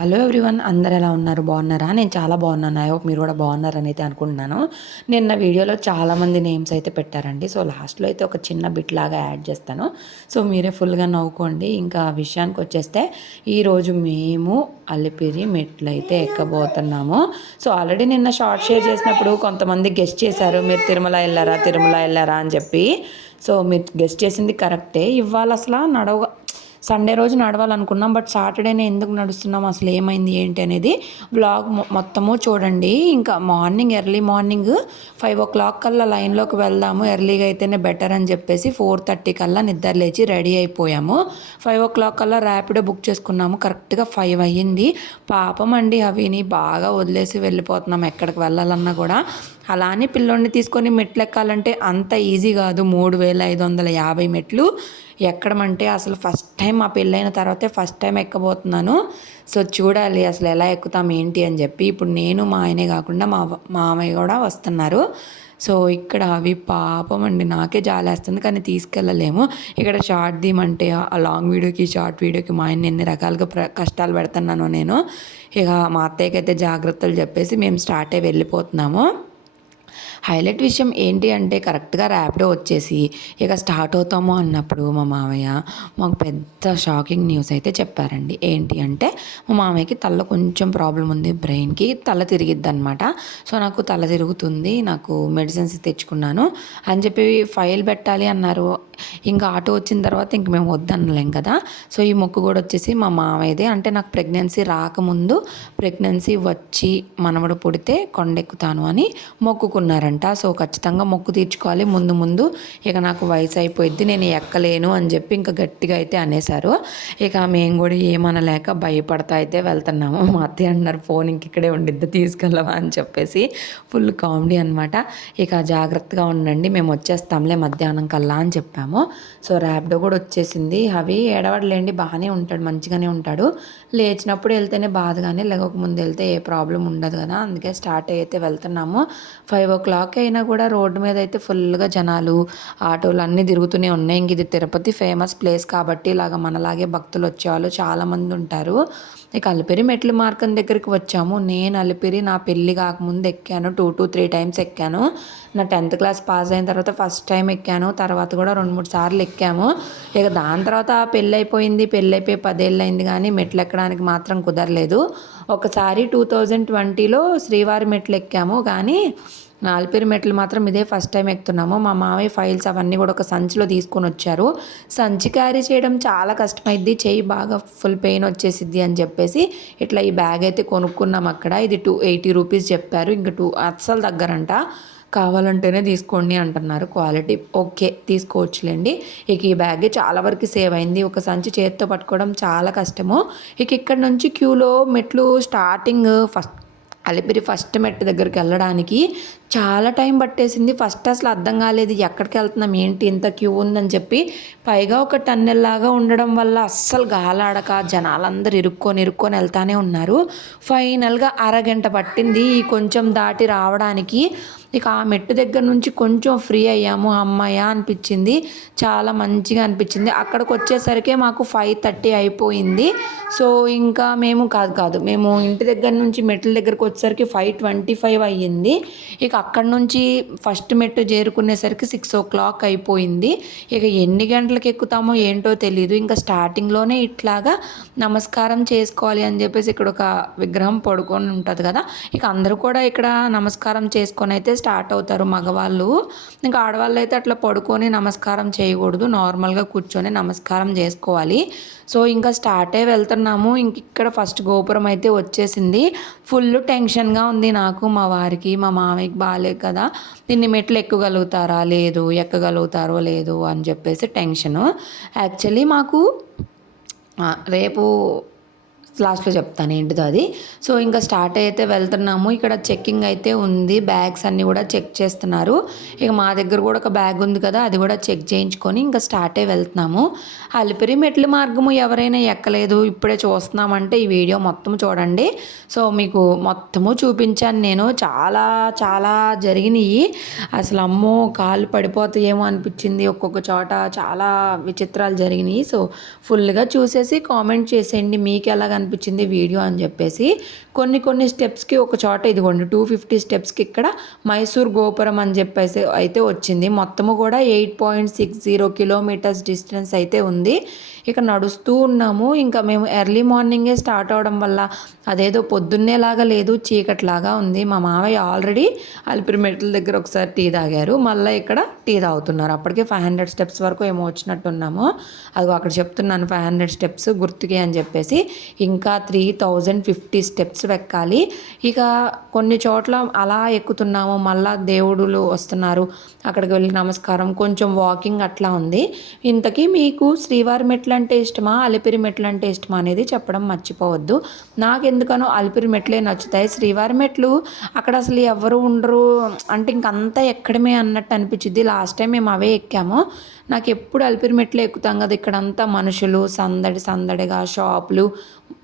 Hello everyone అందరు ఎలా ఉన్నారు? బాగున్నారా? నేను చాలా బాగున్నాను. ఐ హోప్ మీరు కూడా బాగున్నారని అయితే అనుకుంటున్నాను. నిన్న వీడియోలో చాలామంది నేమ్స్ అయితే పెట్టారండి. సో లాస్ట్లో అయితే ఒక చిన్న బిట్ లాగా యాడ్ చేస్తాను. సో మీరే ఫుల్గా నవ్వుకోండి. ఇంకా విషయానికి వచ్చేస్తే ఈరోజు మేము అలిపిరి మెట్లు అయితే ఎక్కబోతున్నాము. సో ఆల్రెడీ నిన్న షార్ట్ షేర్ చేసినప్పుడు కొంతమంది గెస్ట్ చేశారు. మీరు తిరుమల వెళ్ళారా? తిరుమల వెళ్ళారా? అని చెప్పి. సో మీరు గెస్ట్ చేసింది కరెక్టే. ఇవాళ అసలు నడవ సండే రోజు నడవాలనుకున్నాం బట్ సాటర్డేనే ఎందుకు నడుస్తున్నాం అసలు ఏమైంది ఏంటి అనేది వ్లాగ్ మొత్తము చూడండి. ఇంకా morning early morning five o'clock కల్లా లైన్లోకి వెళ్దాము ఎర్లీగా అయితేనే బెటర్ అని చెప్పేసి ఫోర్ థర్టీ కల్లా నిద్ర లేచి రెడీ అయిపోయాము. ఫైవ్ ఓ క్లాక్ కల్లా ర్యాపిడో బుక్ చేసుకున్నాము కరెక్ట్గా ఫైవ్ అయ్యింది. పాపం అండి అవిని బాగా వదిలేసి వెళ్ళిపోతున్నాం ఎక్కడికి వెళ్ళాలన్నా కూడా. అలానే పిల్లోడిని తీసుకొని మెట్లు ఎక్కాలంటే అంత ఈజీ కాదు మూడు వేల ఐదు వందల యాభై మెట్లు. ఎక్కడమంటే అసలు ఫస్ట్ టైం మా పెళ్ళైన తర్వాతే ఫస్ట్ టైం ఎక్కబోతున్నాను. సో చూడాలి అసలు ఎలా ఎక్కుతాం ఏంటి అని చెప్పి. ఇప్పుడు నేను మా ఆయనే కాకుండా మా మామయ్య కూడా వస్తున్నారు. సో ఇక్కడ అవి పాపం అండి నాకే జాలేస్తుంది కానీ తీసుకెళ్ళలేము. ఇక్కడ షార్ట్ దీమంటే ఆ లాంగ్ వీడియోకి షార్ట్ వీడియోకి మా ఆయన ఎన్ని రకాలుగా ప్ర కష్టాలు పెడుతున్నాను నేను. ఇక మా అత్తయ్యకైతే జాగ్రత్తలు చెప్పేసి మేము స్టార్ట్ అయ్యి వెళ్ళిపోతున్నాము. హైలైట్ విషయం ఏంటి అంటే కరెక్ట్గా ర్యాపిడో వచ్చేసి ఇక స్టార్ట్ అవుతాము అన్నప్పుడు మా మామయ్య మాకు పెద్ద షాకింగ్ న్యూస్ అయితే చెప్పారండి. ఏంటి అంటే మా మామయ్యకి తల్ల కొంచెం ప్రాబ్లం ఉంది బ్రెయిన్కి తల తిరిగిద్ది అనమాట సో నాకు తల తిరుగుతుంది నాకు మెడిసిన్స్ తెచ్చుకున్నాను అని చెప్పి ఫైల్ పెట్టాలి అన్నారు. ఇంకా ఆటో వచ్చిన తర్వాత ఇంక మేము వద్దనలేం కదా. సో ఈ మొక్కు కూడా వచ్చేసి మా మామయ్యదే. అంటే నాకు ప్రెగ్నెన్సీ రాకముందు ప్రెగ్నెన్సీ వచ్చి మనవడు పుడితే కొండెక్కుతాను అని మొక్కుకున్నారండి. అన్నారంట సో ఖచ్చితంగా మొక్కు తీర్చుకోవాలి. ముందు ముందు ఇక నాకు వయసు అయిపోయింది నేను ఎక్కలేను అని చెప్పి ఇంకా గట్టిగా అయితే అనేశారు. ఇక మేము కూడా ఏమనలేక భయపడతా అయితే వెళ్తున్నాము. మా అత్తయ్య అన్నారు ఫోన్ ఇంక ఇక్కడే ఉండిద్ది తీసుకెళ్ళవా అని చెప్పేసి ఫుల్ కామెడీ అనమాట ఇక జాగ్రత్తగా ఉండండి మేము వచ్చేస్తాంలే మధ్యాహ్నం కల్లా అని చెప్పాము. సో ర్యాప్డో కూడా వచ్చేసింది. అవి ఏడవడలేండి బాగానే ఉంటాడు మంచిగానే ఉంటాడు. లేచినప్పుడు వెళ్తేనే బాధగానే లేకపోక ముందు వెళ్తే ఏ ప్రాబ్లం ఉండదు కదా అందుకే స్టార్ట్ అయితే వెళ్తున్నాము. ఫైవ్ ఓ క్లాక్ అయినా కూడా రోడ్డు మీద అయితే ఫుల్గా జనాలు ఆటోలు అన్నీ తిరుగుతూనే ఉన్నాయి. ఇంక ఇది తిరుపతి ఫేమస్ ప్లేస్ కాబట్టి ఇలాగ మనలాగే భక్తులు వచ్చేవాళ్ళు చాలామంది ఉంటారు. ఇక అలిపిరి మెట్లు మార్గం దగ్గరికి వచ్చాము. నేను అలిపిరి నా పెళ్ళి కాకముందు ఎక్కాను. టూ టూ త్రీ టైమ్స్ ఎక్కాను. నా టెన్త్ క్లాస్ పాస్ అయిన తర్వాత ఫస్ట్ టైం ఎక్కాను. తర్వాత కూడా రెండు మూడు సార్లు ఎక్కాము. ఇక దాని తర్వాత పెళ్ళి అయిపోయింది. పెళ్ళి అయిపోయి పదేళ్ళు అయింది కానీ మెట్లు ఎక్కడానికి మాత్రం కుదరలేదు. ఒకసారి టూ థౌజండ్ ట్వంటీలో శ్రీవారి మెట్లు ఎక్కాము. కానీ నాలుపేరు మెట్లు మాత్రం ఇదే ఫస్ట్ టైం ఎక్కుతున్నాము. మా మామయ్య ఫైల్స్ అవన్నీ కూడా ఒక సంచిలో తీసుకొని వచ్చారు. సంచి క్యారీ చేయడం చాలా కష్టమైద్ది. చేయి బాగా ఫుల్ పెయిన్ వచ్చేసిద్ది అని చెప్పేసి ఇట్లా ఈ బ్యాగ్ అయితే కొనుక్కున్నాం అక్కడ. ఇది టూ ఎయిటీ రూపీస్ చెప్పారు. ఇంకా టూ అస్సలు దగ్గరంట. కావాలంటేనే తీసుకోండి అంటున్నారు. క్వాలిటీ ఓకే తీసుకోవచ్చులేండి. ఇక ఈ బ్యాగ్ చాలా వరకు సేవ్ అయింది. ఒక సంచి చేతితో పట్టుకోవడం చాలా కష్టము. ఇక ఇక్కడ నుంచి క్యూలో మెట్లు స్టార్టింగ్ ఫస్ట్ అలిపిరి ఫస్ట్ మెట్టు దగ్గరికి వెళ్ళడానికి చాలా టైం పట్టేసింది. ఫస్ట్ అసలు అర్థం కాలేదు ఎక్కడికి వెళ్తున్నాం ఏంటి ఇంత క్యూ ఉందని చెప్పి. పైగా ఒక టన్నెల్ లాగా ఉండడం వల్ల అస్సలు గాలాడక జనాలందరూ ఇరుక్కొని ఇరుక్కొని వెళ్తానే ఉన్నారు. ఫైనల్గా అరగంట పట్టింది. ఈ కొంచెం దాటి రావడానికి ఇక ఆ మెట్టు దగ్గర నుంచి కొంచెం ఫ్రీ అయ్యాము అమ్మాయ అనిపించింది. చాలా మంచిగా అనిపించింది. అక్కడికి వచ్చేసరికి మాకు ఫైవ్ థర్టీ అయిపోయింది. సో ఇంకా మేము కాదు కాదు. మేము ఇంటి దగ్గర నుంచి మెట్ల దగ్గరకు వచ్చేసరికి ఫైవ్ ట్వంటీ ఫైవ్ అయ్యింది. ఇక అక్కడ నుంచి ఫస్ట్ మెట్టు చేరుకునేసరికి సిక్స్ ఓ క్లాక్ అయిపోయింది. ఇక ఎన్ని గంటలకు ఎక్కుతామో ఏంటో తెలియదు ఇంకా స్టార్టింగ్లోనే ఇట్లాగా నమస్కారం చేసుకోవాలి అని చెప్పేసి ఇక్కడ ఒక విగ్రహం పడుకొని ఉంటుంది కదా. ఇక అందరూ కూడా ఇక్కడ నమస్కారం చేసుకొని అయితే స్టార్ట్ అవుతారు మగవాళ్ళు. ఇంకా ఆడవాళ్ళు అయితే అట్లా పడుకొని నమస్కారం చేయకూడదు. నార్మల్గా కూర్చొని నమస్కారం చేసుకోవాలి. సో ఇంకా స్టార్టే వెళ్తున్నాము. ఇంక ఇక్కడ ఫస్ట్ గోపురం అయితే వచ్చేసింది. ఫుల్ టెన్షన్గా ఉంది నాకు మా వారికి మా మామయ్యకి బాగాలేదు కదా. దీన్ని మెట్లు ఎక్కగలుగుతారా? లేదు. ఎక్కగలుగుతారో లేదు అని చెప్పేసి టెన్షను యాక్చువల్లీ మాకు రేపు లాస్ట్లో చెప్తాను ఏంటిదో అది. సో ఇంకా స్టార్ట్ అయితే వెళ్తున్నాము. ఇక్కడ చెక్కింగ్ అయితే ఉంది. బ్యాగ్స్ అన్నీ కూడా చెక్ చేస్తున్నారు. ఇక మా దగ్గర కూడా ఒక బ్యాగ్ ఉంది కదా అది కూడా చెక్ చేయించుకొని ఇంకా స్టార్ట్ వెళ్తున్నాము. అలిపిరి మెట్ల మార్గము ఎవరైనా ఎక్కలేదు ఇప్పుడే చూస్తున్నామంటే ఈ వీడియో మొత్తం చూడండి. సో మీకు మొత్తము చూపించాను నేను. చాలా చాలా జరిగినాయి. అసలు అమ్మో కాళ్ళు పడిపోతాయేమో అనిపించింది ఒక్కొక్క చోట. చాలా విచిత్రాలు జరిగినాయి. సో ఫుల్గా చూసేసి కామెంట్ చేసేయండి. మీకు ఎలాగ అనిపించింది వీడియో అని చెప్పేసి. కొన్ని కొన్ని స్టెప్స్కి ఒక చోట ఇదిగోండి టూ ఫిఫ్టీ స్టెప్స్కి ఇక్కడ మైసూర్ గోపురం అని చెప్పేసి అయితే వచ్చింది. మొత్తము కూడా eight point six zero kilometres distance అయితే ఉంది. ఉంటుంది ఇక నడుస్తూ ఉన్నాము. ఇంకా మేము ఎర్లీ మార్నింగే స్టార్ట్ అవడం వల్ల అదేదో పొద్దున్నేలాగా లేదు చీకట్లాగా ఉంది. మా మావయ్య ఆల్రెడీ అలిపిరి మెట్ల దగ్గర ఒకసారి టీ తాగారు. మళ్ళీ ఇక్కడ టీ తాగుతున్నారు. అప్పటికే ఫైవ్ హండ్రెడ్ స్టెప్స్ వరకు ఏమో వచ్చినట్టున్నాము. అదిగో అక్కడ చెప్తున్నాను ఫైవ్ హండ్రెడ్ స్టెప్స్ గుర్తుకి అని చెప్పేసి. ఇంకా త్రీ థౌజండ్ ఫిఫ్టీ స్టెప్స్ ఎక్కాలి ఇక కొన్ని చోట్ల అలా ఎక్కుతున్నాము. మళ్ళా దేవుడులు వస్తున్నారు. అక్కడికి వెళ్ళి నమస్కారం. కొంచెం వాకింగ్ అట్లా ఉంది. ఇంతకీ మీకు శ్రీవారి మెట్ల అంటే ఇష్టమా? అలిపిరి మెట్లు అంటే ఇష్టమా అనేది చెప్పడం మర్చిపోవద్దు. నాకు ఎందుకనో అలిపిరి మెట్లే నచ్చుతాయి. శ్రీవారి మెట్లు అక్కడ అసలు ఎవరు ఉండరు. అంటే ఇంకంతా ఎక్కడమే అన్నట్టు అనిపించింది లాస్ట్ టైం మేము అవే ఎక్కాము. నాకు ఎప్పుడు అలిపిరి మెట్లు ఎక్కుతాం కదా ఇక్కడంతా మనుషులు సందడి సందడిగా షాపులు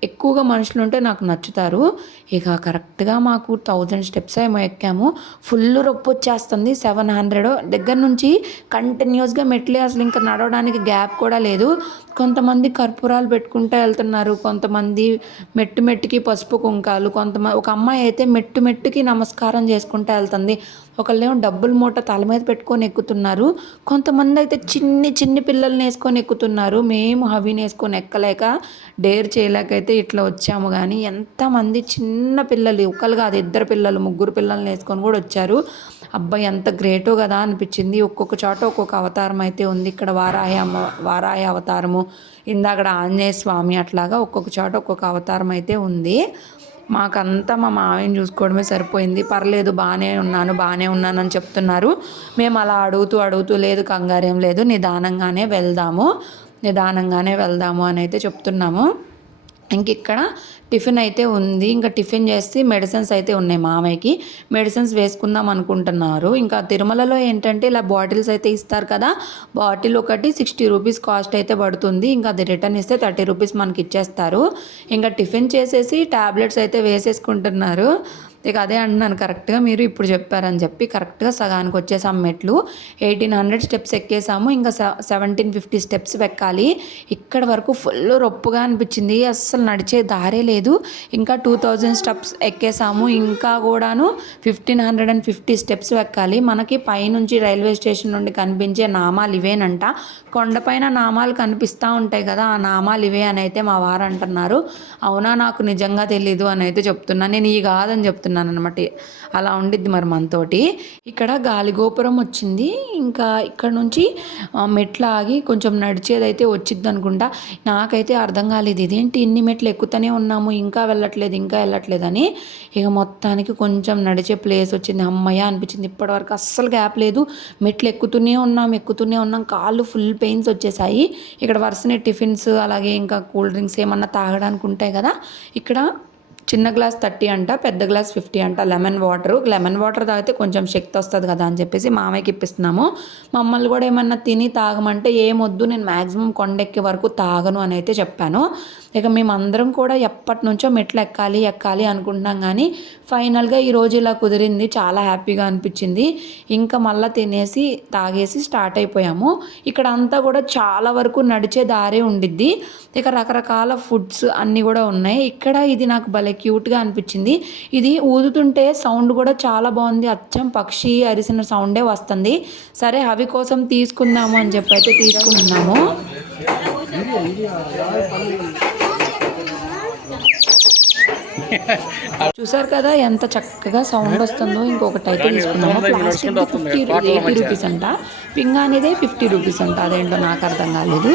ఎక్కువగా మనుషులు ఉంటే నాకు నచ్చుతారు. ఇక కరెక్ట్గా మాకు థౌజండ్ స్టెప్స్ ఏమో ఎక్కాము. ఫుల్ రొప్పు వచ్చేస్తుంది. సెవెన్ హండ్రెడ్ దగ్గర నుంచి కంటిన్యూస్గా మెట్లే అసలు ఇంకా నడవడానికి గ్యాప్ కూడా లేదు. కొంతమంది కర్పూరాలు పెట్టుకుంటూ వెళ్తున్నారు. కొంతమంది మెట్టు మెట్టుకి పసుపు కుంకాలు. కొంతమంది ఒక అమ్మాయి అయితే మెట్టు మెట్టుకి నమస్కారం చేసుకుంటూ వెళ్తుంది. ఒకళ్ళేమో డబ్బుల మూట తల మీద పెట్టుకొని ఎక్కుతున్నారు. కొంతమంది అయితే చిన్ని చిన్ని పిల్లల్ని వేసుకొని ఎక్కుతున్నారు. మేము హవీని వేసుకొని ఎక్కలేక డేర్ చేయలేకైతే ఇట్లా వచ్చాము కానీ ఎంతమంది చిన్న పిల్లలు ఒకళ్ళు కాదు ఇద్దరు పిల్లలు ముగ్గురు పిల్లల్ని వేసుకొని కూడా వచ్చారు. అబ్బాయి ఎంత గ్రేటో కదా అనిపించింది. ఒక్కొక్క చోట ఒక్కొక్క అవతారం అయితే ఉంది. ఇక్కడ వారాహి అమ్మ వారాహి అవతారము ఇందాక ఆంజనేయ స్వామి అట్లాగా ఒక్కొక్క చోట ఒక్కొక్క అవతారం అయితే ఉంది. మాకంతా మా మామయ్యని చూసుకోవడమే సరిపోయింది. పర్లేదు బాగానే ఉన్నాను బాగానే ఉన్నాను అని చెప్తున్నారు. మేము అలా అడుగుతూ అడుగుతూ లేదు కంగారేం లేదు నిదానంగానే వెళ్దాము నిదానంగానే వెళ్దాము అని అయితే చెప్తున్నాము. ఇంక ఇక్కడ టిఫిన్ అయితే ఉంది. ఇంకా టిఫిన్ చేసి మెడిసిన్స్ అయితే ఉన్నాయి మామయ్యకి. మెడిసిన్స్ వేసుకుందాం అనుకుంటున్నారు. ఇంకా తిరుమలలో ఏంటంటే ఇలా బాటిల్స్ అయితే ఇస్తారు కదా. బాటిల్ ఒకటి సిక్స్టీ రూపీస్ కాస్ట్ అయితే పడుతుంది. ఇంకా అది రిటర్న్ ఇస్తే థర్టీ రూపీస్ మనకి ఇచ్చేస్తారు. ఇంకా టిఫిన్ చేసేసి ట్యాబ్లెట్స్ అయితే వేసేసుకుంటున్నారు. ఇక అదే అంటున్నాను కరెక్ట్గా మీరు ఇప్పుడు చెప్పారని చెప్పి కరెక్ట్గా సగానికి వచ్చేసాం మెట్లు. ఎయిటీన్ హండ్రెడ్ స్టెప్స్ ఎక్కేసాము ఇంకా సెవెంటీన్ ఫిఫ్టీ స్టెప్స్ ఎక్కాలి ఇక్కడ వరకు ఫుల్ రొప్పుగా అనిపించింది అస్సలు నడిచే దారే లేదు. ఇంకా టూ థౌజండ్ స్టెప్స్ ఎక్కేసాము ఇంకా కూడాను fifteen hundred and fifty steps ఎక్కాలి మనకి పైనుంచి రైల్వే స్టేషన్ నుండి కనిపించే నామాలు ఇవేనంట. కొండపైన నామాలు కనిపిస్తూ ఉంటాయి కదా ఆ నామాలు ఇవే అని అయితే మా వారు అంటున్నారు. అవునా నాకు నిజంగా తెలీదు అని అయితే చెప్తున్నా. నేను ఈ కాదని చెప్తున్నాను అనమాట అలా ఉండిద్ది మరి మనతోటి. ఇక్కడ గాలిగోపురం వచ్చింది. ఇంకా ఇక్కడ నుంచి మెట్లు ఆగి కొంచెం నడిచేదైతే వచ్చింది అనుకుంటా. నాకైతే అర్థం కాలేదు. ఇదేంటి ఇన్ని మెట్లు ఎక్కుతూనే ఉన్నాము? ఇంకా వెళ్ళట్లేదు ఇంకా వెళ్ళట్లేదని. ఇక మొత్తానికి కొంచెం నడిచే ప్లేస్ వచ్చింది. అమ్మయ్య అనిపించింది. ఇప్పటివరకు అస్సలు గ్యాప్ లేదు. మెట్లు ఎక్కుతూనే ఉన్నాం ఎక్కుతూనే ఉన్నాం. కాళ్ళు ఫుల్ పెయిన్స్ వచ్చేసాయి. ఇక్కడ వరుసనే టిఫిన్స్ అలాగే ఇంకా కూల్ డ్రింక్స్ ఏమన్నా తాగడానికి ఉంటాయి కదా. ఇక్కడ చిన్న గ్లాస్ థర్టీ అంట పెద్ద గ్లాస్ ఫిఫ్టీ అంట. లెమన్ వాటర్ లెమన్ వాటర్ తాగితే కొంచెం శక్తి వస్తుంది కదా అని చెప్పేసి మామయ్యకి ఇప్పిస్తున్నాము. మమ్మల్ని కూడా ఏమన్నా తిని తాగమంటే ఏమొద్దు నేను మ్యాక్సిమం కొండెక్కే వరకు తాగను అని అయితే చెప్పాను. ఇక మేమందరం కూడా ఎప్పటి నుంచో మెట్లు ఎక్కాలి ఎక్కాలి అనుకుంటున్నాం కానీ ఫైనల్గా ఈరోజు ఇలా కుదిరింది చాలా హ్యాపీగా అనిపించింది. ఇంకా మళ్ళీ తినేసి తాగేసి స్టార్ట్ అయిపోయాము. ఇక్కడ అంతా కూడా చాలా వరకు నడిచే దారే ఉండిద్ది. ఇక రకరకాల ఫుడ్స్ అన్నీ కూడా ఉన్నాయి. ఇక్కడ ఇది నాకు భలే క్యూట్గా అనిపించింది. ఇది ఊదుతుంటే సౌండ్ కూడా చాలా బాగుంది. అచ్చం పక్షి అరిసిన సౌండే వస్తుంది. సరే అవి కోసం తీసుకుందాము అని చెప్పి అయితే తీసుకుంటున్నాము. చూసారు కదా ఎంత చక్కగా సౌండ్ వస్తుందో. ఇంకొకటి అయితే తీసుకున్నాము ప్లాస్టిక్ ఫిఫ్టీ ఎయిటీ రూపీస్ అంట. పింగా అనేది ఫిఫ్టీ రూపీస్ అంట. అదేంటో నాకు అర్థం కాలేదు.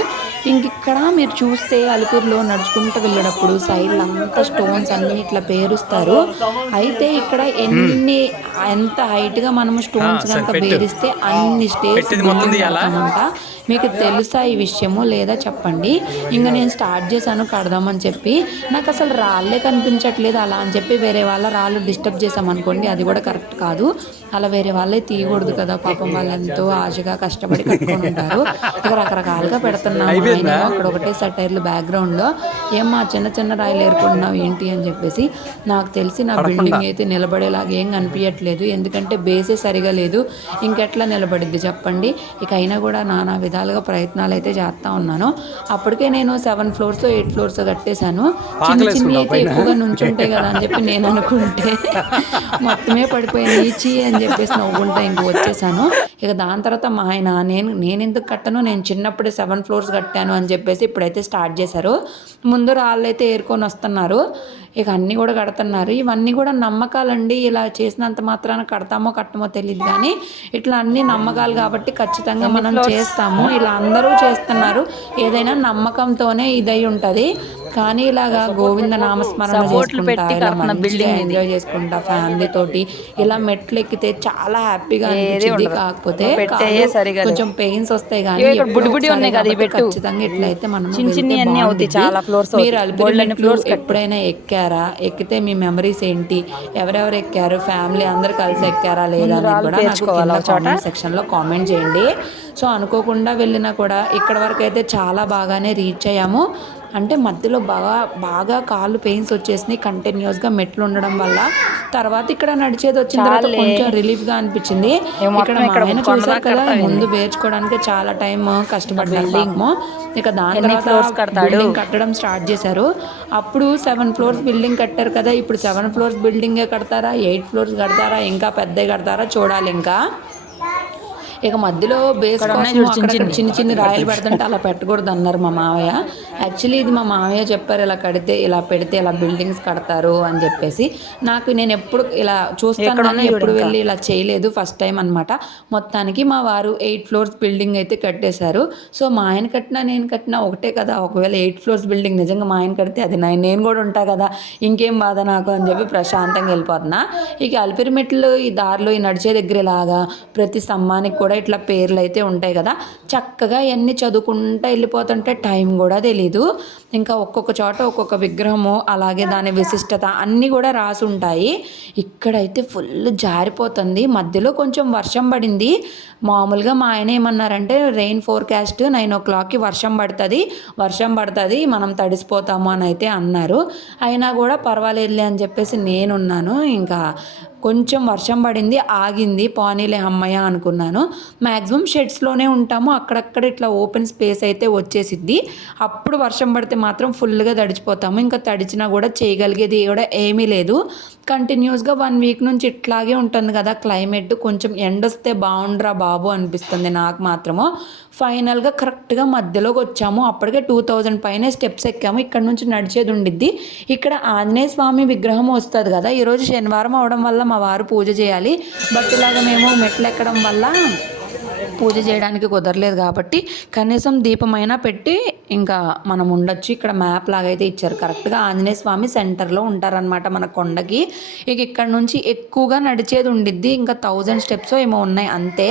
ఇంక ఇక్కడ మీరు చూస్తే అలిపిరిలో నడుచుకుంటూ వెళ్ళేటప్పుడు సైడ్ అంతా స్టోన్స్ అన్ని ఇట్లా పేరుస్తారు. అయితే ఇక్కడ ఎన్ని ఎంత హైట్గా మనము స్టోన్స్ కనుక పేరిస్తే అన్ని స్టేట్స్ అంట మీకు తెలుసా ఈ విషయము లేదా చెప్పండి? ఇంకా నేను స్టార్ట్ చేశాను కడదామని చెప్పి. నాకు అసలు రాళ్ళే కనిపించట్లేదు అలా అని చెప్పి వేరే వాళ్ళ రాళ్ళు డిస్టర్బ్ చేసామనుకోండి అది కూడా కరెక్ట్ కాదు. అలా వేరే వాళ్ళే తీయకూడదు కదా పాపం వాళ్ళు ఎంతో ఆశగా కష్టపడి కట్టుకొని ఉంటారు. ఇక రకరకాలుగా పెడుతున్నాము అక్కడ ఒకటే సటైర్లు బ్యాక్గ్రౌండ్లో. ఏం మా చిన్న చిన్న రాయలు ఏరుకుంటున్నావు ఏంటి అని చెప్పేసి నాకు తెలిసి నా బిల్డింగ్ అయితే నిలబడేలాగా ఏం కనిపించట్లేదు. ఎందుకంటే బేసే సరిగా లేదు. ఇంకెట్లా నిలబడిద్ది చెప్పండి? ఇక అయినా కూడా నానా విధాలు విధాలుగా ప్రయత్నాలు అయితే చేస్తూ ఉన్నాను. అప్పటికే నేను సెవెన్ ఫ్లోర్స్ ఎయిట్ ఫ్లోర్స్ కట్టేశాను. చిన్న చిన్న అయితే ఎక్కువగా నుంచుంటాయి కదా అని చెప్పి నేను అనుకుంటే. మొత్తమే పడిపోయింది చీ అని చెప్పేసి నవ్వుకుంటా ఇంక వచ్చేసాను. ఇక దాని తర్వాత మా ఆయన నేను నేను ఎందుకు కట్టను? నేను చిన్నప్పుడే సెవెన్ ఫ్లోర్స్ కట్టాను అని చెప్పేసి ఇప్పుడైతే స్టార్ట్ చేశారు. ముందు రాళ్ళు అయితే ఏరుకొని వస్తున్నారు. ఇక అన్నీ కూడా కడుతున్నారు. ఇవన్నీ కూడా నమ్మకాలండి. ఇలా చేసినంత మాత్రాన కడతామో కట్టమో తెలియదు కానీ ఇట్లా అన్ని నమ్మకాలు కాబట్టి ఖచ్చితంగా మనం చేస్తాము. ఇలా అందరూ చేస్తున్నారు. ఏదైనా నమ్మకంతోనే ఇదై ఉంటుంది. కానీ ఇలాగా గోవింద నామస్మరణ చేసుకుంటా ఇలా మంచిగా ఎంజాయ్ చేసుకుంటా ఫ్యామిలీ తోటి. ఇలా మెట్లు ఎక్కితే చాలా హ్యాపీగా అనిపించింది కాకపోతే కొంచెం పెయిన్స్ వస్తాయి కానీ ఖచ్చితంగా ఇట్లయితే మనం. మీరు అలిపిరి మెట్లు ఎప్పుడైనా ఎక్కారా? ఎక్కితే మీ మెమరీస్ ఏంటి? ఎవరెవరు ఎక్కారు? ఫ్యామిలీ అందరు కలిసి ఎక్కారా లేదా అనేది కూడా నాకు కింద కామెంట్ సెక్షన్లో కామెంట్ చేయండి. సో అనుకోకుండా వెళ్ళినా కూడా ఇక్కడ వరకు అయితే చాలా బాగానే రీచ్ అయ్యాము. అంటే మధ్యలో బాగా బాగా కాళ్ళు పెయిన్స్ వచ్చేసినాయి కంటిన్యూస్గా మెట్లు ఉండడం వల్ల. తర్వాత ఇక్కడ నడిచేది వచ్చిన తర్వాత కొంచెం రిలీఫ్గా అనిపించింది ఇక్కడ ఆయన చూసారు కదా ముందు వేర్చుకోవడానికి చాలా టైం కష్టపడ్డారు పాపము ఇక దాని తర్వాత బిల్డింగ్ కట్టడం స్టార్ట్ చేశారు. అప్పుడు సెవెన్ ఫ్లోర్స్ బిల్డింగ్ కట్టారు కదా ఇప్పుడు సెవెన్ ఫ్లోర్స్ బిల్డింగే కడతారా ఎయిట్ ఫ్లోర్స్ కడతారా ఇంకా పెద్దవి కడతారా చూడాలి ఇంకా. ఇక మధ్యలో బేస్ చిన్న చిన్న. రాయలు పెడుతుంటే అలా పెట్టకూడదు అన్నారు మా మావయ్య. యాక్చువల్లీ ఇది మా మావయ్య చెప్పారు ఇలా కడితే ఇలా పెడితే ఇలా బిల్డింగ్స్ కడతారు అని చెప్పేసి. నాకు నేను ఎప్పుడు ఇలా చూస్తాను కానీ ఎప్పుడు వెళ్ళి ఇలా చేయలేదు ఫస్ట్ టైం అన్నమాట. మొత్తానికి మా వారు ఎయిట్ ఫ్లోర్స్ బిల్డింగ్ అయితే కట్టేశారు. సో మా ఆయన కట్టినా నేను కట్టినా ఒకటే కదా. ఒకవేళ ఎయిట్ ఫ్లోర్స్ బిల్డింగ్ నిజంగా మా ఆయన కడితే అది నైన్ నేను కూడా ఉంటా కదా. ఇంకేం బాధ నాకు అని చెప్పి ప్రశాంతంగా వెళ్ళిపోతున్నా. ఇక అలిపిరి మెట్లు ఈ దారిలో ఈ నడిచే దగ్గర ఇలాగా ప్రతి స్తంభానికి కూడా ఇట్లా పేర్లు అయితే ఉంటాయి కదా. చక్కగా ఇవన్నీ చదువుకుంటూ వెళ్ళిపోతుంటే టైం కూడా తెలీదు. ఇంకా ఒక్కొక్క చోట ఒక్కొక్క విగ్రహము అలాగే దాని విశిష్టత అన్నీ కూడా రాసి ఉంటాయి. ఇక్కడైతే ఫుల్ జారిపోతుంది. మధ్యలో కొంచెం వర్షం పడింది. మామూలుగా మా ఆయన ఏమన్నారంటే రెయిన్ ఫోర్కాస్ట్ నైన్ ఓ క్లాక్కి వర్షం పడుతుంది. వర్షం పడుతుంది మనం తడిసిపోతాము అని అయితే అన్నారు. అయినా కూడా పర్వాలేదులే అని చెప్పేసి నేనున్నాను. ఇంకా కొంచెం వర్షం పడింది ఆగింది. పోనీలే అమ్మయ్య అనుకున్నాను. మ్యాక్సిమం షెడ్స్లోనే ఉంటాము. అక్కడక్కడ ఇట్లా ఓపెన్ స్పేస్ అయితే వచ్చేసిద్ది. అప్పుడు వర్షం పడితే మాత్రం ఫుల్గా తడిచిపోతాము. ఇంకా తడిచినా కూడా చేయగలిగేది కూడా ఏమీ లేదు. కంటిన్యూస్గా వన్ వీక్ నుంచి ఇట్లాగే ఉంటుంది కదా క్లైమేట్ కొంచెం ఎండ వస్తే బాగుండ్రా బాబు అనిపిస్తుంది నాకు మాత్రము. ఫైనల్గా కరెక్ట్గా మధ్యలోకి వచ్చాము. అప్పటికే టూ థౌజండ్ పైన స్టెప్స్ ఎక్కాము. ఇక్కడ నుంచి నడిచేది ఉండిద్ది. ఇక్కడ ఆంజనేయ స్వామి విగ్రహం వస్తుంది కదా. ఈరోజు శనివారం అవడం వల్ల మా వారు పూజ చేయాలి. బట్ ఇలాగ మేము మెట్లు ఎక్కడం వల్ల పూజ చేయడానికి కుదరలేదు కాబట్టి కనీసం దీపమైనా పెట్టి ఇంకా మనం ఉండొచ్చు. ఇక్కడ మ్యాప్ లాగైతే ఇచ్చారు. కరెక్ట్గా ఆంజనేయ స్వామి సెంటర్లో ఉంటారనమాట మన కొండకి. ఇక ఇక్కడ నుంచి ఎక్కువగా నడిచేది ఉండిద్ది. ఇంకా థౌజండ్ స్టెప్స్ ఏమో ఉన్నాయి. అంతే.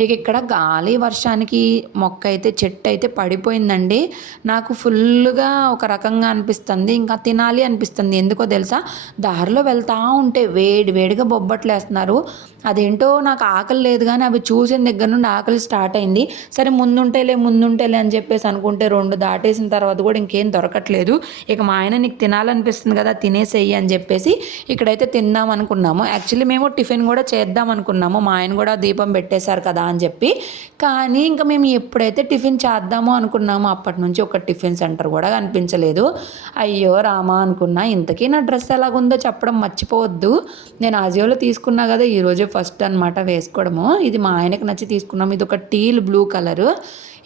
ఇక ఇక్కడ గాలి వర్షానికి మొక్క అయితే చెట్టు అయితే పడిపోయిందండి. నాకు ఫుల్గా ఒక రకంగా అనిపిస్తుంది. ఇంకా తినాలి అనిపిస్తుంది. ఎందుకో తెలుసా? దారిలో వెళ్తా ఉంటే వేడి వేడిగా బొబ్బట్లు వేస్తున్నారు. అదేంటో నాకు ఆకలి లేదు కానీ అవి చూసిన దగ్గర నుండి ఆకలి స్టార్ట్ అయింది. సరే ముందుంటేలే ముందుంటేలే అని చెప్పేసి అనుకుంటే రెండు దాటేసిన తర్వాత కూడా ఇంకేం దొరకట్లేదు. ఇక మా ఆయన నీకు తినాలనిపిస్తుంది కదా తినేసేయి అని చెప్పేసి ఇక్కడైతే తిందాం అనుకున్నాము. యాక్చువల్లీ మేము టిఫిన్ కూడా చేద్దాం అనుకున్నాము. మా ఆయన కూడా దీపం పెట్టేశారు కదా అని చెప్పి. కానీ ఇంకా మేము ఎప్పుడైతే టిఫిన్ చేద్దామో అనుకున్నామో అప్పటి నుంచి ఒక టిఫిన్ సెంటర్ కూడా కనిపించలేదు. అయ్యో రామా అనుకున్నా. ఇంతకీ నా డ్రెస్ ఎలాగుందో చెప్పడం మర్చిపోవద్దు. నేను ఆజియోలో తీసుకున్నా కదా ఈరోజే ఫస్ట్ అనమాట వేసుకోవడము. ఇది మా ఆయనకు నచ్చి తీసుకున్నాం. ఇది ఒక టీల్ బ్లూ కలరు.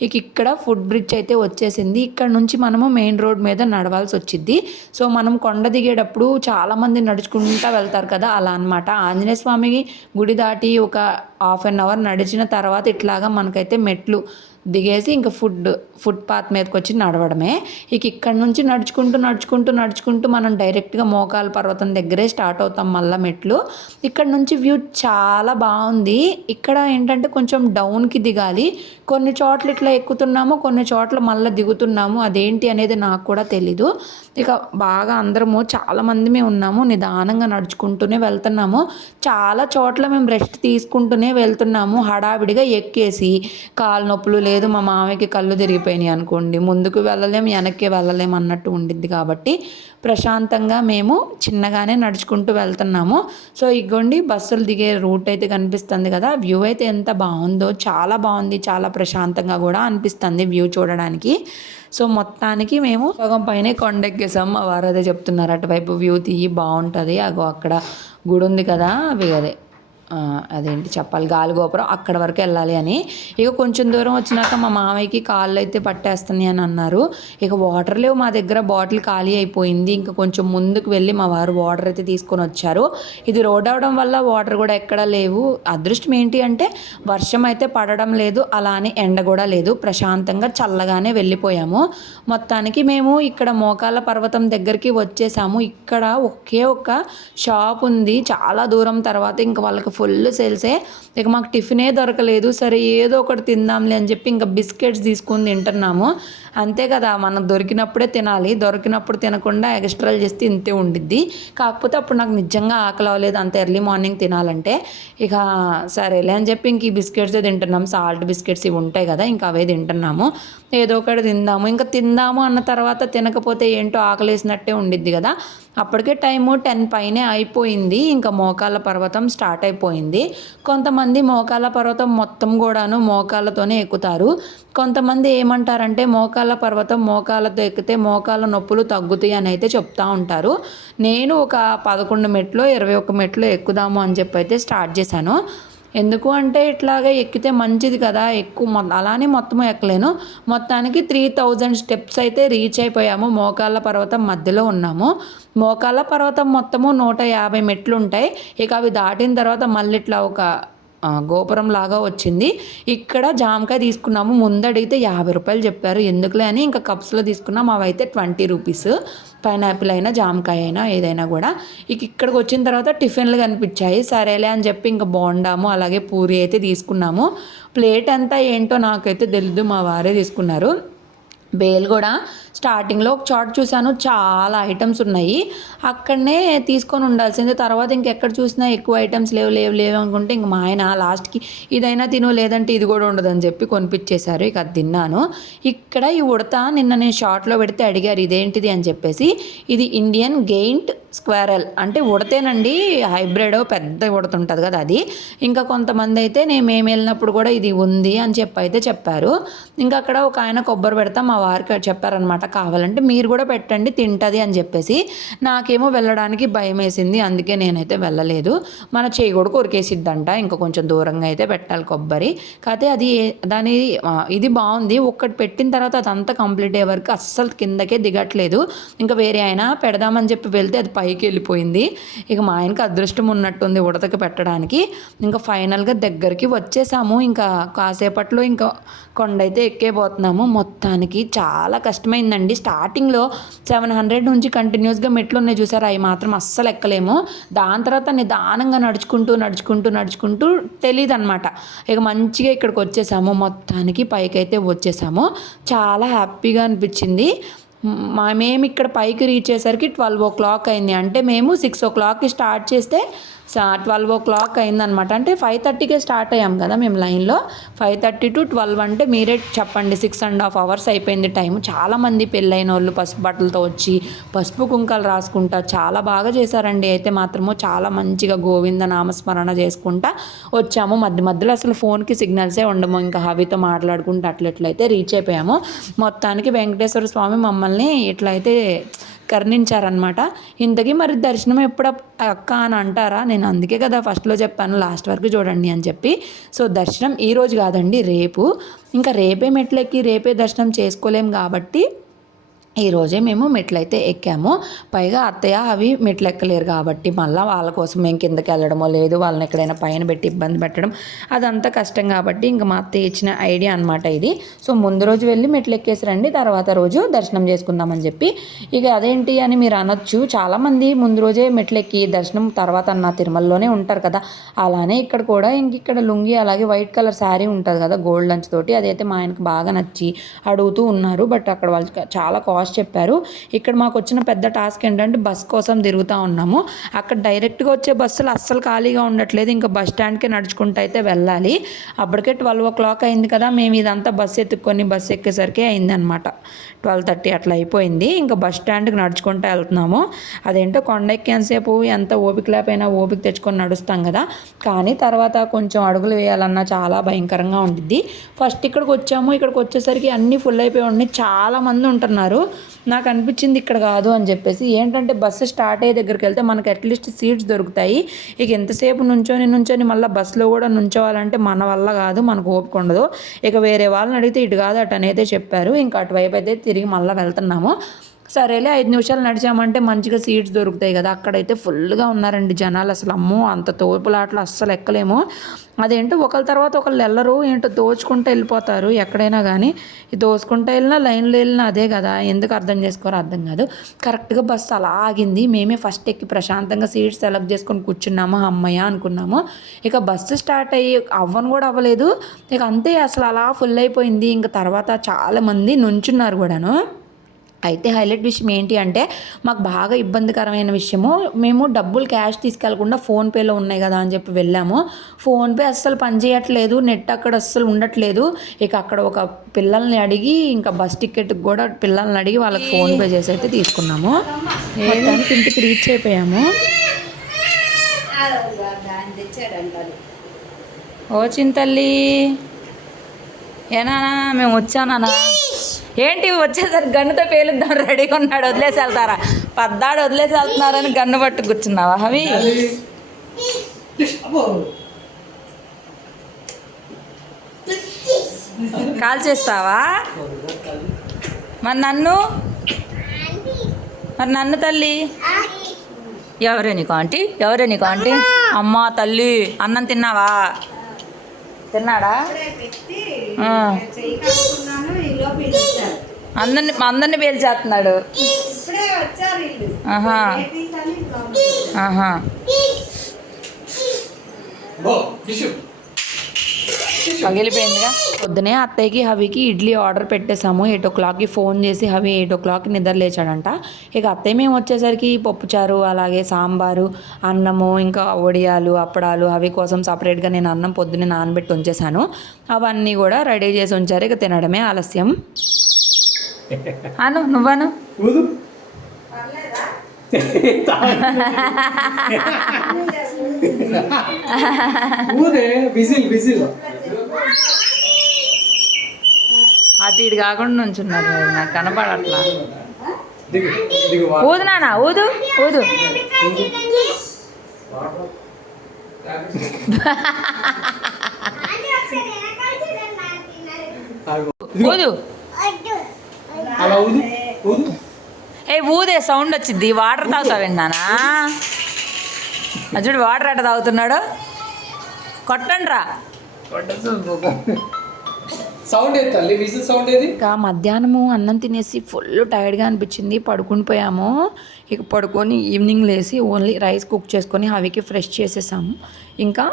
ఇక ఇక్కడ ఫుడ్ బ్రిడ్జ్ అయితే వచ్చేసింది. ఇక్కడ నుంచి మనము మెయిన్ రోడ్ మీద నడవాల్సి వచ్చింది సో మనం కొండ దిగేటప్పుడు చాలామంది నడుచుకుంటూ వెళ్తారు కదా అలా అనమాట ఆంజనేయ స్వామి గుడి దాటి ఒక హాఫ్ అన్ అవర్ నడిచిన తర్వాత ఇట్లాగా మనకైతే మెట్లు దిగేసి ఇంకా ఫుడ్ ఫుట్ పాత్ మీదకి వచ్చి నడవడమే. ఇక ఇక్కడ నుంచి నడుచుకుంటూ నడుచుకుంటూ నడుచుకుంటూ మనం డైరెక్ట్గా మోకాల పర్వతం దగ్గరే స్టార్ట్ అవుతాం మళ్ళా మెట్లు. ఇక్కడ నుంచి వ్యూ చాలా బాగుంది. ఇక్కడ ఏంటంటే కొంచెం డౌన్కి దిగాలి. కొన్ని చోట్ల ఇట్లా ఎక్కుతున్నాము కొన్ని చోట్ల మళ్ళీ దిగుతున్నాము. అదేంటి అనేది నాకు కూడా తెలీదు. ఇక బాగా అందరము చాలా మంది ఉన్నాము నిదానంగా నడుచుకుంటూనే వెళ్తున్నాము. చాలా చోట్ల మేము రెస్ట్ తీసుకుంటూనే వెళ్తున్నాము హడావిడిగా ఎక్కేసి కాలు నొప్పులు లేదు మా మామయ్యకి కళ్ళు తిరిగిపోయినాయి అనుకోండి. ముందుకు వెళ్ళలేం వెనక్కి వెళ్ళలేం అన్నట్టు ఉండిద్ది కాబట్టి ప్రశాంతంగా మేము చిన్నగానే నడుచుకుంటూ వెళ్తున్నాము. సో ఇగోండి బస్సులు దిగే రూట్ అయితే కనిపిస్తుంది కదా వ్యూ అయితే ఎంత బాగుందో చాలా బాగుంది చాలా ప్రశాంతంగా కూడా అనిపిస్తుంది వ్యూ చూడడానికి. సో మొత్తానికి మేము సగం పైనే కొండెక్కేసాం. మా వారు అదే చెప్తున్నారు అటువైపు వ్యూ తీయి బాగుంటుంది. అగో అక్కడ గుడి ఉంది కదా అవి అదే. అదేంటి చెప్పాలి గాలిగోపురం అక్కడ వరకు వెళ్ళాలి అని. ఇక కొంచెం దూరం వచ్చినాక మా మామయ్యకి కాళ్ళు అయితే పట్టేస్తున్నాయి అని అన్నారు. ఇక వాటర్ లేవు మా దగ్గర బాటిల్ ఖాళీ అయిపోయింది. ఇంకా కొంచెం ముందుకు వెళ్ళి మా వారు వాటర్ అయితే తీసుకొని వచ్చారు. ఇది రోడ్ అవడం వల్ల వాటర్ కూడా ఎక్కడా లేవు. అదృష్టం ఏంటి అంటే వర్షం అయితే పడడం లేదు అలానే ఎండ కూడా లేదు. ప్రశాంతంగా చల్లగానే వెళ్ళిపోయాము. మొత్తానికి మేము ఇక్కడ మోకాల పర్వతం దగ్గరికి వచ్చేసాము. ఇక్కడ ఒకే ఒక్క షాప్ ఉంది. చాలా దూరం తర్వాత ఇంకా వాళ్ళకి ఫుల్ సేల్సే. ఇక మాకు టిఫినే దొరకలేదు. సరే ఏదో ఒకటి తిందాంలే అని చెప్పి ఇంకా బిస్కెట్స్ తీసుకుని తింటున్నాము. అంతే కదా మనం దొరికినప్పుడే తినాలి. దొరికినప్పుడు తినకుండా ఎక్స్ట్రాలు చేస్తే ఇంతే ఉండిద్ది. కాకపోతే అప్పుడు నాకు నిజంగా ఆకలి అవ్వలేదు. అంత ఎర్లీ మార్నింగ్ తినాలంటే ఇక సరేలే అని చెప్పి ఇంక ఈ బిస్కెట్సే తింటున్నాం సాల్ట్ బిస్కెట్స్ ఇవి ఉంటాయి కదా ఇంకా అవే తింటున్నాము. ఏదో ఒకటి తిందాము. ఇంకా తిందాము అన్న తర్వాత తినకపోతే ఏంటో ఆకలేసినట్టే ఉండిద్ది కదా. అప్పటికే టైము టెన్ పైనే అయిపోయింది. ఇంకా మోకాళ్ళ పర్వతం స్టార్ట్ అయిపోయింది. కొంతమంది మోకాళ్ళ పర్వతం మొత్తం కూడాను మోకాళ్ళతోనే ఎక్కుతారు. కొంతమంది ఏమంటారంటే మోకాళ్ళ పర్వతం మోకాళ్ళతో ఎక్కితే మోకాళ్ళ నొప్పులు తగ్గుతాయి అని అయితే చెప్తా ఉంటారు. నేను ఒక పదకొండు మెట్లు ఇరవై ఒక్క మెట్లు ఎక్కుదాము అని చెప్పి అయితే స్టార్ట్ చేశాను. ఎందుకు అంటే ఇట్లాగే ఎక్కితే మంచిది కదా ఎక్కువ అలానే మొత్తం ఎక్కలేను. మొత్తానికి త్రీ థౌజండ్ స్టెప్స్ అయితే రీచ్ అయిపోయాము. మోకాళ్ళ పర్వతం మధ్యలో ఉన్నాము. మోకాళ్ళ పర్వతం మొత్తము నూట యాభై మెట్లు ఉంటాయి. ఇక అవి దాటిన తర్వాత మళ్ళీ ఇట్లా ఒక గోపురం లాగా వచ్చింది. ఇక్కడ జామకాయ తీసుకున్నాము. ముందడిగితే యాభై రూపాయలు చెప్పారు. ఎందుకులే అని ఇంకా కప్స్లో తీసుకున్నాం. అవైతే ట్వంటీ రూపీస్. పైనాపిల్ అయినా జామకాయ అయినా ఏదైనా కూడా. ఇక ఇక్కడికి వచ్చిన తర్వాత టిఫిన్లు కనిపించాయి. సరేలే అని చెప్పి ఇంకా బోండాము అలాగే పూరి అయితే తీసుకున్నాము. ప్లేట్ అంతా ఏంటో నాకైతే తెలీదు. మా వారే తీసుకున్నారు. బేల్ కూడా స్టార్టింగ్లో ఒక చాట్ చూశాను చాలా ఐటమ్స్ ఉన్నాయి. అక్కడనే తీసుకొని ఉండాల్సిందే. తర్వాత ఇంకెక్కడ చూసినా ఎక్కువ ఐటమ్స్ లేవు లేవు లేవు అనుకుంటే ఇంక మా ఆయన లాస్ట్కి ఇదైనా తిను లేదంటే ఇది కూడా ఉండదని చెప్పి కొనిపించేశారు. ఇక అది తిన్నాను. ఇక్కడ ఈ ఉడత నిన్న నేను షార్ట్లో పెడితే అడిగారు ఇదేంటిది? అని చెప్పేసి ఇది ఇండియన్ గెయింట్ స్క్వేరల్. అంటే ఉడతేనండి హైబ్రిడ్ పెద్ద ఉడత ఉంటుంది కదా అది. ఇంకా కొంతమంది అయితే నేను మేము వెళ్ళినప్పుడు కూడా ఇది ఉంది అని చెప్పి అయితే చెప్పారు. ఇంకా అక్కడ ఒక ఆయన కొబ్బరి పెడతా మా వారికి చెప్పారనమాట కావాలంటే మీరు కూడా పెట్టండి తింటుంది అని చెప్పేసి నాకేమో వెళ్ళడానికి భయం వేసింది అందుకే నేనైతే వెళ్ళలేదు. మన చేయి కూడా కొరికేసిద్దంట ఇంకా కొంచెం దూరంగా అయితే పెట్టాలి కొబ్బరి. కాకపోతే అది దాని ఇది బాగుంది ఒక్కటి పెట్టిన తర్వాత అదంతా కంప్లీట్ అయ్యే వరకు అస్సలు కిందకే దిగట్లేదు. ఇంకా వేరే ఆయన పెడదామని చెప్పి వెళ్తే అది పైకి వెళ్ళిపోయింది. ఇక మా ఆయనకి అదృష్టం ఉన్నట్టుంది ఉడతకి పెట్టడానికి. ఇంకా ఫైనల్గా దగ్గరికి వచ్చేసాము. ఇంకా కాసేపట్లో ఇంకా కొండ అయితే ఎక్కేపోతున్నాము మొత్తానికి చాలా కష్టమైందండి. స్టార్టింగ్లో సెవెన్ హండ్రెడ్ నుంచి కంటిన్యూస్గా మెట్లు ఉన్నాయి చూసారు? అవి మాత్రం అస్సలు ఎక్కలేము. దాని తర్వాత నిదానంగా నడుచుకుంటూ నడుచుకుంటూ నడుచుకుంటూ తెలియదు అనమాట ఇక మంచిగా ఇక్కడికి వచ్చేసాము. మొత్తానికి పైకి అయితే వచ్చేసాము. చాలా హ్యాపీగా అనిపించింది. మా మేము ఇక్కడ పైకి రీచ్ అయ్యేసరికి ట్వెల్వ్ ఓ క్లాక్ అయింది. అంటే మేము సిక్స్ ఓ క్లాక్కి స్టార్ట్ చేస్తే ట్వెల్వ్ ఓ క్లాక్ అయిందనమాట. అంటే ఫైవ్ థర్టీకే స్టార్ట్ అయ్యాం కదా మేము లైన్లో. ఫైవ్ థర్టీ టు ట్వెల్వ్ అంటే మీరే చెప్పండి సిక్స్ అండ్ హాఫ్ అవర్స్ అయిపోయింది టైం చాలామంది పెళ్ళైన వాళ్ళు పసుపు బట్టలతో వచ్చి పసుపు కుంకాలు రాసుకుంటా చాలా బాగా చేశారండి. అయితే మాత్రము చాలా మంచిగా గోవింద నామస్మరణ చేసుకుంటా వచ్చాము. మధ్య మధ్యలో అసలు ఫోన్కి సిగ్నల్సే ఉండము. ఇంకా హవితో మాట్లాడుకుంటూ అట్లెట్లయితే రీచ్ అయిపోయాము. మొత్తానికి వెంకటేశ్వర స్వామి మమ్మల్ని ఇట్లయితే కర్ణించారనమాట ఇంతకీ మరి దర్శనం ఎప్పుడు అక్క అని అంటారా? నేను అందుకే కదా ఫస్ట్లో చెప్పాను లాస్ట్ వరకు చూడండి అని చెప్పి. సో దర్శనం ఈ రోజు కాదండి రేపు. ఇంకా రేపే మెట్లెక్కి రేపే దర్శనం చేసుకోలేం కాబట్టి ఈ రోజే మేము మెట్లయితే ఎక్కాము. పైగా అత్తయ్య అవి మెట్లు ఎక్కలేరు కాబట్టి మళ్ళీ వాళ్ళ కోసం మేము కిందకి వెళ్ళడమో లేదు వాళ్ళని ఎక్కడైనా పైన పెట్టి ఇబ్బంది పెట్టడం అదంతా కష్టం కాబట్టి ఇంకా మా అత్తయ్య ఇచ్చిన ఐడియా అనమాట ఇది. సో ముందు రోజు వెళ్ళి మెట్లు ఎక్కేసి రండి తర్వాత రోజు దర్శనం చేసుకుందామని చెప్పి. ఇక అదేంటి అని మీరు అనొచ్చు. చాలామంది ముందు రోజే మెట్లు ఎక్కి దర్శనం తర్వాత అన్న తిరుమలలోనే ఉంటారు కదా. అలానే ఇక్కడ కూడా ఇంక ఇక్కడ లుంగి అలాగే వైట్ కలర్ శారీ ఉంటుంది కదా గోల్డ్ లంచ్ తోటి. అదైతే మా ఆయనకు బాగా నచ్చి అడుగుతూ ఉన్నారు. బట్ అక్కడ వాళ్ళు చాలా కాస్ట్ బాస్ చెప్పారు. ఇక్కడ మాకు వచ్చిన పెద్ద టాస్క్ ఏంటంటే బస్ కోసం తిరుగుతూ ఉన్నాము. అక్కడ డైరెక్ట్గా వచ్చే బస్సులు అస్సలు ఖాళీగా ఉండట్లేదు. ఇంకా బస్ స్టాండ్కి నడుచుకుంటూ అయితే వెళ్ళాలి. అప్పటికే ట్వెల్వ్ ఓ క్లాక్ అయింది కదా మేము ఇదంతా బస్సు ఎత్తుక్కొని బస్సు ఎక్కేసరికి అయిందనమాట ట్వెల్వ్ థర్టీ అట్లా అయిపోయింది. ఇంకా బస్ స్టాండ్కి నడుచుకుంటూ వెళ్తున్నాము. అదేంటో కొండ ఎక్కేసేపు ఎంత ఓపిక లేకపోయినా ఓపిక తెచ్చుకొని నడుస్తాం కదా. కానీ తర్వాత కొంచెం అడుగులు వేయాలన్నా చాలా భయంకరంగా ఉంటుంది ఫస్ట్ ఇక్కడికి వచ్చాము. ఇక్కడికి వచ్చేసరికి అన్నీ ఫుల్ అయిపోయి ఉన్నాయి. చాలామంది ఉంటున్నారు. నాకు అనిపించింది ఇక్కడ కాదు అని చెప్పేసి. ఏంటంటే బస్సు స్టార్ట్ అయ్యే దగ్గరికి వెళ్తే మనకి అట్లీస్ట్ సీట్స్ దొరుకుతాయి. ఇక ఎంతసేపు నుంచొని నుంచొని మళ్ళీ బస్సులో కూడా నుంచోవాలంటే మన వల్ల కాదు మనకు ఓపిక ఉండదు. ఇక వేరే వాళ్ళని అడిగితే ఇటు కాదు అటు అనేది చెప్పారు. ఇంకా అటువైపు అయితే తిరిగి మళ్ళీ వెళ్తున్నాము. సరేలే ఐదు నిమిషాలు నడిచామంటే మంచిగా సీట్స్ దొరుకుతాయి కదా. అక్కడైతే ఫుల్గా ఉన్నారండి జనాలు అసలు. అమ్మో అంత తోపులాట్లు అస్సలు ఎక్కలేము. అదేంటో ఒకళ్ళ తర్వాత ఒకళ్ళు వెళ్ళరు ఏంటో దోచుకుంటూ వెళ్ళిపోతారు ఎక్కడైనా కానీ దోచుకుంటూ వెళ్ళినా లైన్లో వెళ్ళినా అదే కదా. ఎందుకు అర్థం చేసుకోరో? అర్థం కాదు. కరెక్ట్గా బస్సు అలా ఆగింది. మేమే ఫస్ట్ ఎక్కి ప్రశాంతంగా సీట్స్ సెలెక్ట్ చేసుకొని కూర్చున్నాము. అమ్మయ్య అనుకున్నాము. ఇక బస్సు స్టార్ట్ అయ్యి అవ్వను కూడా అవ్వలేదు. ఇక అంతే అసలు అలా ఫుల్ అయిపోయింది. ఇంకా తర్వాత చాలామంది నుంచున్నారు కూడాను. అయితే హైలైట్ విషయం ఏంటి అంటే మాకు బాగా ఇబ్బందికరమైన విషయము మేము డబ్బులు క్యాష్ తీసుకెళ్ళకుండా ఫోన్పేలో ఉన్నాయి కదా అని చెప్పి వెళ్ళాము. ఫోన్పే అస్సలు పనిచేయట్లేదు నెట్ అక్కడ అస్సలు ఉండట్లేదు. ఇక అక్కడ ఒక పిల్లల్ని అడిగి ఇంకా బస్ టికెట్కి కూడా పిల్లల్ని అడిగి వాళ్ళకి ఫోన్పే చేసి అయితే తీసుకున్నాము. మొత్తానికి ఇంటికి రీచ్ అయిపోయాము. ఓ చింతల్లి. ఏనా మేము వచ్చానా ఏంటి వచ్చేసరికి గన్నుతో పేలుద్దాం రెడీగా ఉన్నాడు వదిలేసి వెళ్తారా? పద్దాడు వదిలేసి వెళ్తున్నారని గన్ను పట్టు కూర్చున్నావా అవి కాల్ చేస్తావా? మరి నన్ను? మరి నన్ను తల్లి? ఎవరే నీకు ఆంటీ? ఎవరే నీకు ఆంటీ? అమ్మా తల్లి అన్నం తిన్నావా? తిన్నాడా. అందరిని అందరిని పేల్చేస్తున్నాడు. ఆహా. ఆహా. పగిలిపోయిందిగా. పొద్దునే అత్తయ్యకి హవికి ఇడ్లీ ఆర్డర్ పెట్టేశాము. ఎయిట్ ఓ క్లాక్కి ఫోన్ చేసి హవి ఎయిట్ ఓ క్లాక్కి నిద్ర లేచాడంట. ఇక అత్తయ్య మేము వచ్చేసరికి పప్పుచారు అలాగే సాంబారు అన్నము ఇంకా వడియాలు అప్పడాలు అవి కోసం సపరేట్గా నేను అన్నం పొద్దున్నే నానబెట్టి ఉంచేశాను. అవన్నీ కూడా రెడీ చేసి ఉంచారు. ఇక తినడమే ఆలస్యం. అను నువ్వను? ఊదు ఊదే విజిల్ విజిల్. అటు ఇటు కాకుండా నుంచున్నారు నాకు కనపడట్లా. ఊదు నాన్న ఊదు ఊదు. ఊదు. అలా ఊదు ఊదు. ఏ ఊదే సౌండ్ వచ్చింది. వాటర్ తాగుతావేంటి నానా చూడు వాటర్ ఎట్ట తాగుతున్నాడు? కొట్టండి రా సౌండ్ ఏది తల్లి విజిల్ సౌండ్ ఏది? ఇంకా మధ్యాహ్నము అన్నం తినేసి ఫుల్ టైర్డ్గా అనిపించింది. పడుకుని పోయాము. ఇక పడుకొని ఈవినింగ్ లేసి ఓన్లీ రైస్ కుక్ చేసుకొని హవికి ఫ్రెష్ చేసేసాము. ఇంకా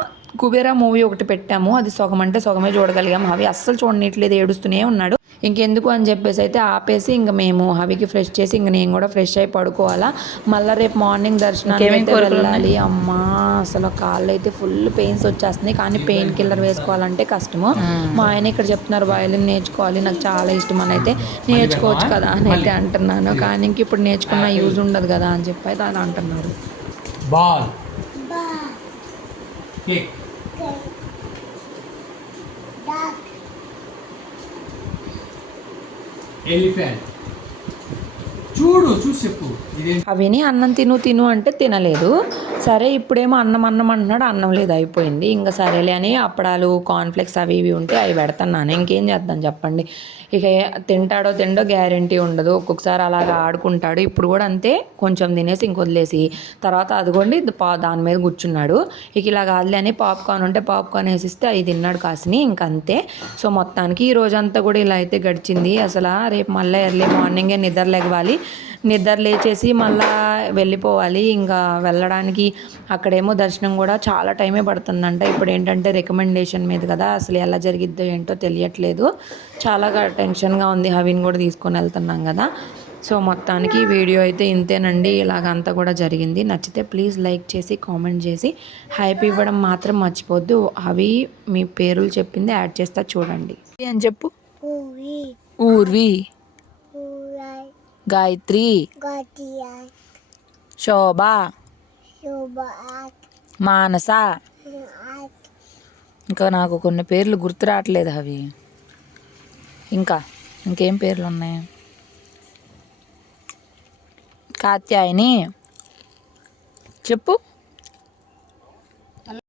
కుబేరా మూవీ ఒకటి పెట్టాము. అది సగం అంటే సగమే చూడగలిగాము హవి అస్సలు చూడనట్లేదు ఏడుస్తూనే ఉన్నాడు. ఇంకెందుకు అని చెప్పేసి అయితే ఆపేసి ఇంకా మేము హవికి ఫ్రెష్ చేసి ఇంక నేను కూడా ఫ్రెష్ అయి పడుకోవాలా. మళ్ళీ రేపు మార్నింగ్ దర్శనానికి అయితే వెళ్ళాలి. అమ్మా అసలు కాళ్ళు అయితే ఫుల్ పెయిన్స్ వచ్చేస్తున్నాయి. కానీ పెయిన్ కిల్లర్ వేసుకోవాలంటే కష్టము. మా ఆయన ఇక్కడ చెప్తున్నారు వయలిన్ నేర్చుకోవాలి. నాకు చాలా ఇష్టం అని అయితే నేర్చుకోవచ్చు కదా అని అయితే అంటున్నాను. కానీ ఇంక ఇప్పుడు నేర్చుకున్న యూజ్ ఉండదు కదా అని చెప్పి అయితే అది అంటున్నారు. బాల్. కేక్. ఎలిఫెంట్ చూడు చూసి చెప్పు. అవిని అన్నం తిను తిను అంటే తినలేదు. సరే ఇప్పుడేమో అన్నం అన్నం అంటున్నాడు అన్నం లేదు అయిపోయింది. ఇంకా సరేలే అని అప్పడాలు కార్న్ఫ్లెక్స్ అవి ఇవి ఉంటే అవి పెడతాను ఇంకేం చేద్దాం చెప్పండి. ఇక తింటాడో తిండో గ్యారంటీ ఉండదు. ఒక్కొక్కసారి అలాగా ఆడుకుంటాడు. ఇప్పుడు కూడా అంతే కొంచెం తినేసి ఇంకొదిలేసి తర్వాత అదిగోండి పా దాని మీద కూర్చున్నాడు. ఇక ఇలా కాదులే అని పాప్కార్న్ ఉంటే పాప్కార్న్ వేసిస్తే అవి తిన్నాడు కాసిని ఇంకంతే సో మొత్తానికి ఈ రోజంతా కూడా ఇలా అయితే గడిచింది. అసలు రేపు మళ్ళీ ఎర్లీ మార్నింగే నిద్ర లెగవాలి నిద్ర లేచేసి మళ్ళా వెళ్ళిపోవాలి. ఇంకా వెళ్ళడానికి అక్కడేమో దర్శనం కూడా చాలా టైమే పడుతుందంట. ఇప్పుడు ఏంటంటే రికమెండేషన్ మీద కదా అసలు ఎలా జరిగిద్దో ఏంటో తెలియట్లేదు. చాలా టెన్షన్గా ఉంది హవిని కూడా తీసుకొని వెళ్తున్నాం కదా. సో మొత్తానికి వీడియో అయితే ఇంతేనండి. ఇలాగంతా కూడా జరిగింది. నచ్చితే ప్లీజ్ లైక్ చేసి కామెంట్ చేసి హ్యాపీ ఇవ్వడం మాత్రం మర్చిపోద్దు. అవి మీ పేర్లు చెప్పింది యాడ్ చేస్తా చూడండి. అని చెప్పు. ఊర్వి గాయత్రి. శోభ. మానస. ఇంకా నాకు కొన్ని పేర్లు గుర్తు రావట్లేదు అవి. ఇంకా ఇంకేం పేర్లు ఉన్నాయి కాత్యాయని. చెప్పు.